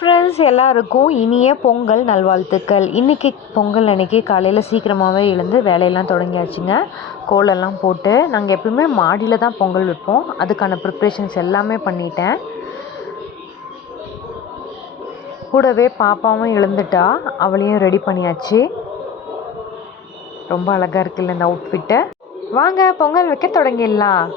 Friends, எல்லாருக்கும் இனிய பொங்கல் நல்வாழ்த்துக்கள். இன்றைக்கி பொங்கல் அன்றைக்கி காலையில் சீக்கிரமாகவே எழுந்து வேலையெல்லாம் தொடங்கியாச்சுங்க. கோலெல்லாம் போட்டு நாங்கள் எப்பவுமே மாடியில் தான் பொங்கல் வைப்போம். அதுக்கான ப்ரிப்ரேஷன்ஸ் எல்லாமே பண்ணிட்டேன். கூடவே பாப்பாவும் எழுந்துட்டா, அவளையும் ரெடி பண்ணியாச்சு. ரொம்ப அழகாக இருக்குல்ல இந்த அவுட்ஃபிட்டு. வாங்க பொங்கல் வைக்க தொடங்கிடலாம்.